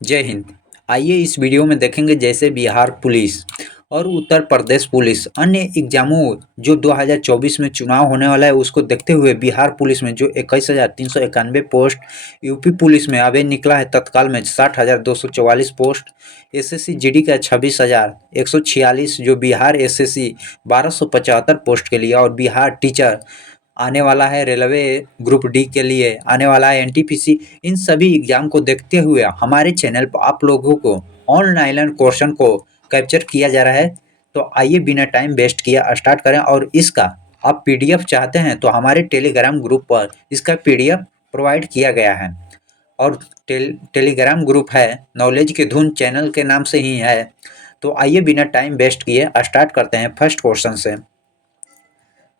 जय हिंद। आइए इस वीडियो में देखेंगे जैसे बिहार पुलिस और उत्तर प्रदेश पुलिस अन्य एग्जामों जो 2024 में चुनाव होने वाला है उसको देखते हुए बिहार पुलिस में जो 21,391 पोस्ट, यूपी पुलिस में अभी निकला है तत्काल में 60,244 पोस्ट, एसएससी जीडी का 26,146, जो बिहार एसएससी 1275 पोस्ट के लिए, और बिहार टीचर आने वाला है, रेलवे ग्रुप डी के लिए आने वाला है, एनटीपीसी। इन सभी एग्जाम को देखते हुए हमारे चैनल पर आप लोगों को ऑनलाइन क्वेश्चन को कैप्चर किया जा रहा है। तो आइए बिना टाइम वेस्ट किया स्टार्ट करें। और इसका आप पीडीएफ चाहते हैं तो हमारे टेलीग्राम ग्रुप पर इसका पीडीएफ प्रोवाइड किया गया है। और टेलीग्राम ग्रुप है नॉलेज की धुन चैनल के नाम से ही है। तो आइए बिना टाइम वेस्ट किए स्टार्ट करते हैं फर्स्ट क्वेश्चन से।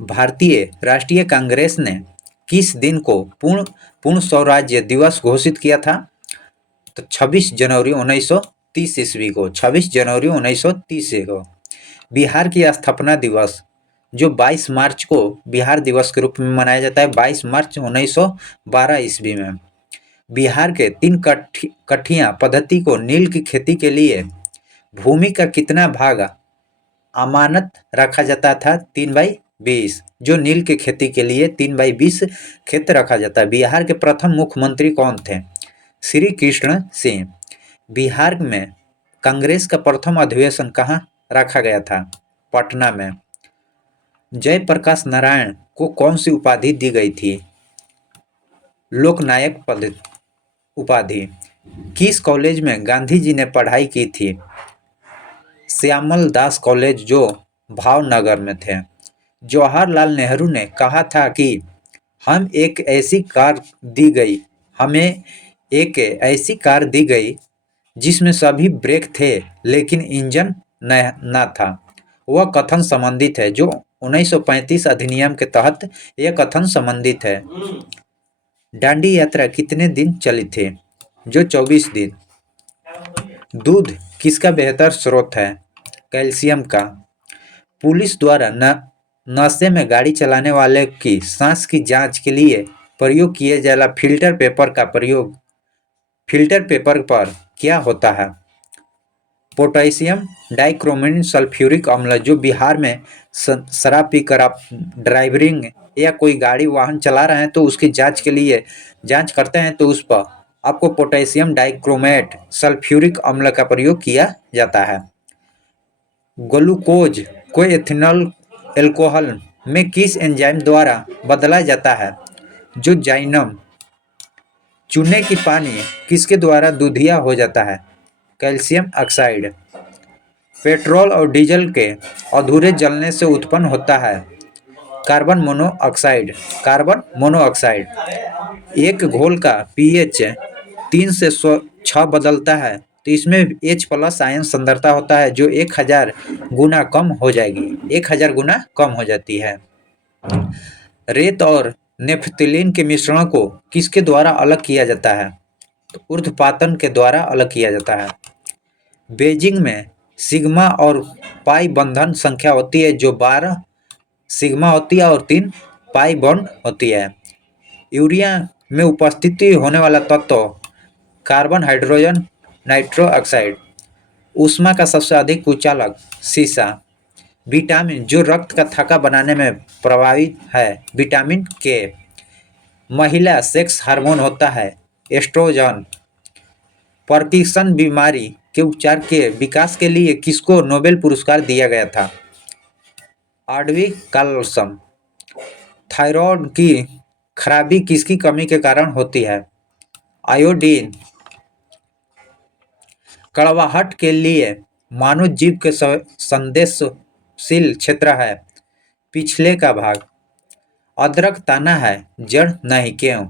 भारतीय राष्ट्रीय कांग्रेस ने किस दिन को पूर्ण स्वराज्य दिवस घोषित किया था? तो 26 जनवरी 1930 ईस्वी को, 26 जनवरी 1930 को। बिहार की स्थापना दिवस जो 22 मार्च को बिहार दिवस के रूप में मनाया जाता है, 22 मार्च 1912 ईस्वी में। बिहार के 3 कठिया पद्धति को नील की खेती के लिए भूमि का कितना भाग अमानत रखा जाता था? 3/20। जो नील की खेती के लिए 3/20 खेत रखा जाता है। बिहार के प्रथम मुख्यमंत्री कौन थे? श्री कृष्ण सिंह। बिहार में कांग्रेस का प्रथम अधिवेशन कहाँ रखा गया था? पटना में। जयप्रकाश नारायण को कौन सी उपाधि दी गई थी? लोकनायक पद उपाधि। किस कॉलेज में गांधी जी ने पढ़ाई की थी? श्यामल दास कॉलेज जो भावनगर में थे। जवाहरलाल नेहरू ने कहा था कि हमें एक ऐसी कार दी गई जिसमें सभी ब्रेक थे लेकिन इंजन न था। वह कथन संबंधित है जो 1935 अधिनियम के तहत यह कथन संबंधित है। दांडी यात्रा कितने दिन चली थी? जो 24 दिन। दूध किसका बेहतर स्रोत है? कैल्शियम का। पुलिस द्वारा नशे में गाड़ी चलाने वाले की सांस की जांच के लिए प्रयोग किए जाने वाला फिल्टर पेपर का प्रयोग फिल्टर पेपर पर क्या होता है? पोटेशियम डाइक्रोमेट सल्फ्यूरिक अम्ल। जो बिहार में शराब पीकर आप ड्राइवरिंग या कोई गाड़ी वाहन चला रहे हैं तो उसकी जांच के लिए जांच करते हैं तो उस पर आपको पोटेशियम डाइक्रोमेट सल्फ्यूरिक अम्ल का प्रयोग किया जाता है। ग्लूकोज को एथिनॉल अल्कोहल में किस एंजाइम द्वारा बदला जाता है? जो जाइनम। चूने की पानी किसके द्वारा दूधिया हो जाता है? Calcium oxide. पेट्रोल और डीजल के अधूरे जलने से उत्पन्न होता है कार्बन मोनोऑक्साइड। Carbon monoxide. एक घोल का पीएच 3 से 6 बदलता है तो इसमें H+ आयन सांद्रता होता है जो 1000 गुना कम हो जाएगी, 1000 गुना कम हो जाती है। रेत और नेफ्थलीन के मिश्रण को किसके द्वारा अलग किया जाता है? तो ऊर्ध्वपातन के द्वारा अलग किया जाता है। बेजिंग में सिग्मा और पाई बंधन संख्या होती है जो 12 सिग्मा होती है और 3 पाई बॉन्ड होती है। यूरिया में उपस्थिति होने वाला तत्व कार्बन, हाइड्रोजन, नाइट्रो ऑक्साइड। ऊष्मा का सबसे अधिक कुचालक सीसा। विटामिन जो रक्त का थक्का बनाने में प्रभावित है, विटामिन के। महिला सेक्स हार्मोन होता है एस्ट्रोजन। पार्किंसन बीमारी के उपचार के विकास के लिए किसको नोबेल पुरस्कार दिया गया था? आडवी कार्लसन। थायराइड की खराबी किसकी कमी के कारण होती है? आयोडीन। कड़वाहट के लिए मानव जीव के संवेदनशील क्षेत्र है पिछले का भाग। अदरक ताना है जड़ नहीं, क्यों?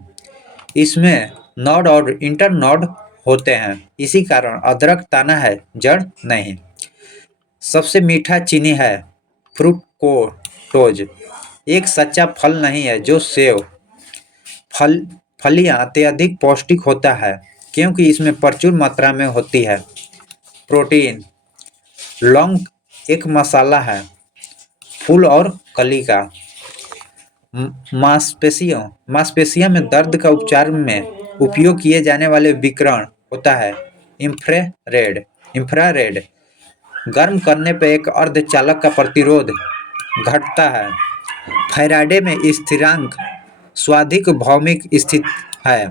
इसमें नोड और इंटर नोड होते हैं, इसी कारण अदरक ताना है जड़ नहीं। सबसे मीठा चीनी है फ्रुक्टोज। एक सच्चा फल नहीं है जो सेब। फलियां अत्यधिक पौष्टिक होता है क्योंकि इसमें प्रचुर मात्रा में होती है प्रोटीन। लौंग एक मसाला है फूल और कली का। मांसपेशियों में दर्द का उपचार में उपयोग किए जाने वाले विकिरण होता है इंफ्रारेड इंफ्रारेड गर्म करने पर एक अर्धचालक का प्रतिरोध घटता है। फैराडे में स्थिरांक स्वाधिक भौमिक स्थिति है।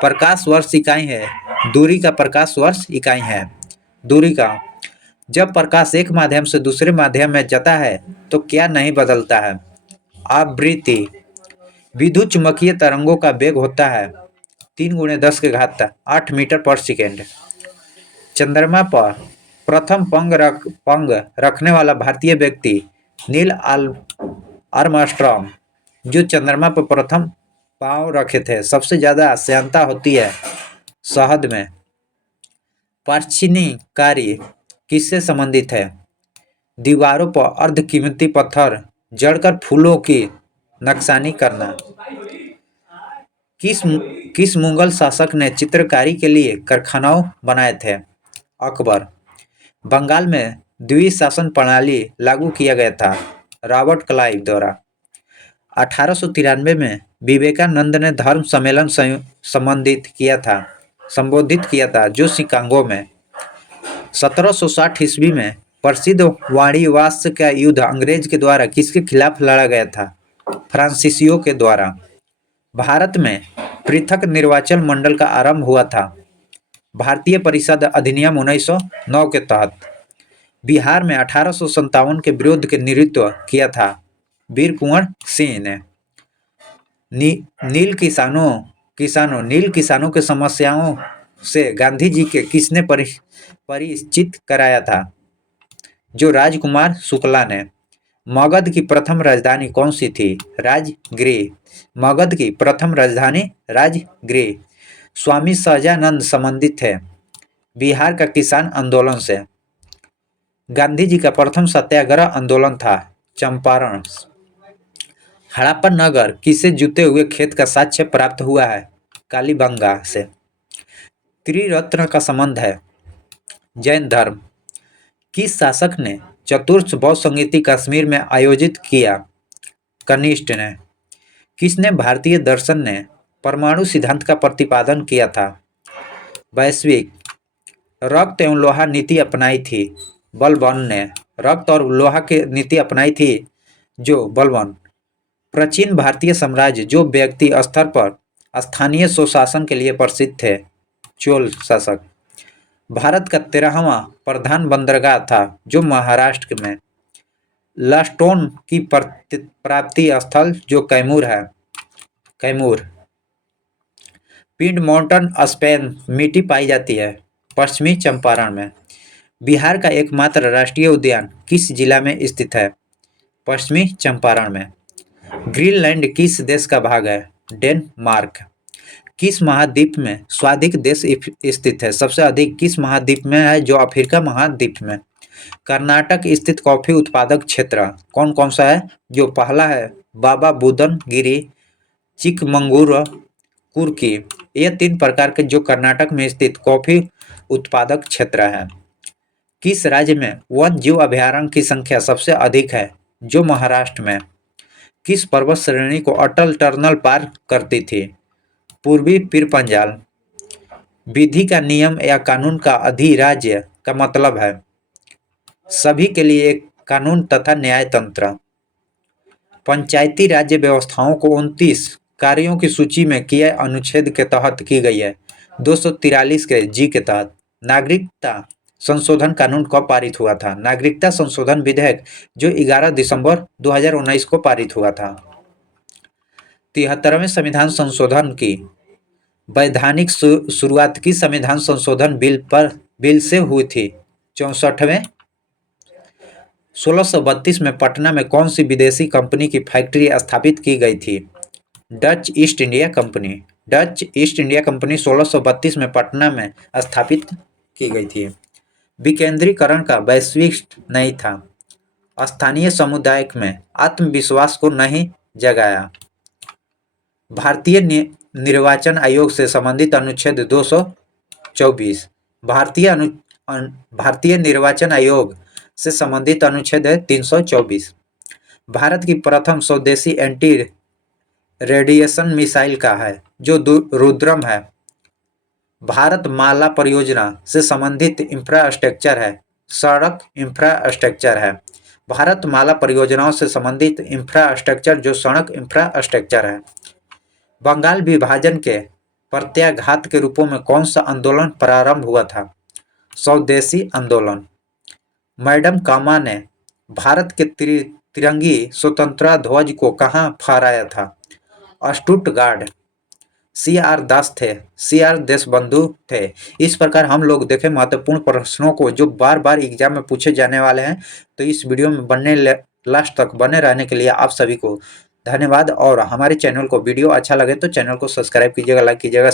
प्रकाश वर्ष इकाई है। दूरी का प्रकाश वर्ष इकाई है। दूरी का जब प्रकाश एक माध्यम से दूसरे माध्यम में जाता है तो क्या नहीं बदलता है। आवृत्ति विद्युत चुम्बकीय तरंगों का वेग होता है 3 × 10⁸ मीटर पर सेकेंड। चंद्रमा पर प्रथम पंग रखने वाला भारतीय व्यक्ति नील आर्मस्ट्रॉन्ग, जो चंद्रमा पर प्रथम पांव रखे थे। सबसे ज्यादा श्यानता होती है शहद में। पर्चिनी कार्य किससे संबंधित है। दीवारों पर अर्धकीमती पत्थर जड़कर फूलों की नक्काशी करना। किस मुगल शासक ने चित्रकारी के लिए कारखाने बनाए थे। अकबर। बंगाल में द्विशासन प्रणाली लागू किया गया था रॉबर्ट क्लाइव द्वारा। 1893 में विवेकानंद ने धर्म सम्मेलन संबोधित किया था जो शिकागो में। 1760 ईस्वी में प्रसिद्ध वाणिवास का युद्ध अंग्रेज के द्वारा किसके खिलाफ लड़ा गया था। फ्रांसीसियों के द्वारा। भारत में पृथक निर्वाचन मंडल का आरंभ हुआ था भारतीय परिषद अधिनियम 1909 के तहत। बिहार में 1857 के विरोध के नेतृत्व किया था वीर कुंवर सिंह ने। नील किसानों के समस्याओं से गांधी जी के किसने परिचित कराया था, जो राजकुमार शुक्ला ने। मगध की प्रथम राजधानी कौन सी थी। राजगृह। मगध की प्रथम राजधानी राजगृह। स्वामी सहजानंद संबंधित है बिहार का किसान आंदोलन से। गांधी जी का प्रथम सत्याग्रह आंदोलन था चंपारण। हड़प्पा नगर किसे जुते हुए खेत का साक्ष्य प्राप्त हुआ है। कालीबंगा से। त्रिरत्न का संबंध है जैन धर्म। किस शासक ने चतुर्थ बौद्ध संगीति कश्मीर में आयोजित किया। कनिष्ठ ने। किसने भारतीय दर्शन ने परमाणु सिद्धांत का प्रतिपादन किया था। वैश्विक। रक्त एवं लोहा नीति अपनाई थी बलबन ने। रक्त और लोहा की नीति अपनाई थी जो बलबन। प्राचीन भारतीय साम्राज्य जो व्यक्ति स्तर पर स्थानीय स्वशासन के लिए प्रसिद्ध थे। चोल शासक। भारत का 13वां प्रधान बंदरगाह था जो महाराष्ट्र में। लास्टोन की प्राप्ति स्थल जो कैमूर है। कैमूर। पिडमोंटन स्पेन मिट्टी पाई जाती है पश्चिमी चंपारण में। बिहार का एकमात्र राष्ट्रीय उद्यान किस जिला में स्थित है। पश्चिमी चंपारण में। ग्रीनलैंड किस देश का भाग है। डेनमार्क। किस महाद्वीप में सर्वाधिक देश स्थित है। सबसे अधिक किस महाद्वीप में है, जो अफ्रीका महाद्वीप में। कर्नाटक स्थित कॉफी उत्पादक क्षेत्र कौन कौन सा है, जो पहला है बाबा बुदन गिरी, चिकमंगलूर, कुर्की। ये 3 प्रकार के जो कर्नाटक में स्थित कॉफी उत्पादक क्षेत्र है। किस राज्य में वन जीव अभयारण्य की संख्या सबसे अधिक है, जो महाराष्ट्र में। किस पर्वत श्रेणी को अटल टनल पार करती थी। पूर्वी पीर पंजाल। विधि का नियम या कानून का अधिराज्य का मतलब है सभी के लिए एक कानून तथा न्याय तंत्र। पंचायती राज्य व्यवस्थाओं को 29 कार्यों की सूची में किए अनुच्छेद के तहत की गई है 243 के जी के तहत। नागरिकता संशोधन कानून कब पारित हुआ था। नागरिकता संशोधन विधेयक जो 11 दिसंबर 2019 को पारित हुआ था। 73वें संविधान संशोधन की वैधानिक शुरुआत की संविधान संशोधन बिल से हुई थी। 64वें। 1632 में पटना में कौन सी विदेशी कंपनी की फैक्ट्री स्थापित की गई थी। Dutch east India company. Dutch east India company 1632 में पटना में स्थापित की गई थी। विकेंद्रीकरण का वैश्विक नहीं था। स्थानीय समुदाय में आत्मविश्वास को नहीं जगाया। भारतीय निर्वाचन आयोग से संबंधित अनुच्छेद 224। भारतीय निर्वाचन आयोग से संबंधित अनुच्छेद है 324। भारत की प्रथम स्वदेशी एंटी रेडिएशन मिसाइल का है, जो रुद्रम है। भारत माला परियोजना से संबंधित इंफ्रास्ट्रक्चर है? सड़क इंफ्रास्ट्रक्चर है। भारत माला परियोजनाओं से संबंधित इंफ्रास्ट्रक्चर जो सड़क इंफ्रास्ट्रक्चर है। बंगाल विभाजन के प्रत्याघात के रूपों में कौन सा आंदोलन प्रारंभ हुआ था? स्वदेशी आंदोलन। मैडम कामा ने भारत के तिरंगी स्वतंत्रता ध्वज को कहाँ फहराया था? स्टुटगार्ड। सी.आर. दास थे, सी.आर. देशबंधु थे। इस प्रकार हम लोग देखें महत्वपूर्ण प्रश्नों को जो बार बार एग्जाम में पूछे जाने वाले हैं। तो इस वीडियो में लास्ट तक बने रहने के लिए आप सभी को धन्यवाद। और हमारे चैनल को वीडियो अच्छा लगे तो चैनल को सब्सक्राइब कीजिएगा, लाइक कीजिएगा।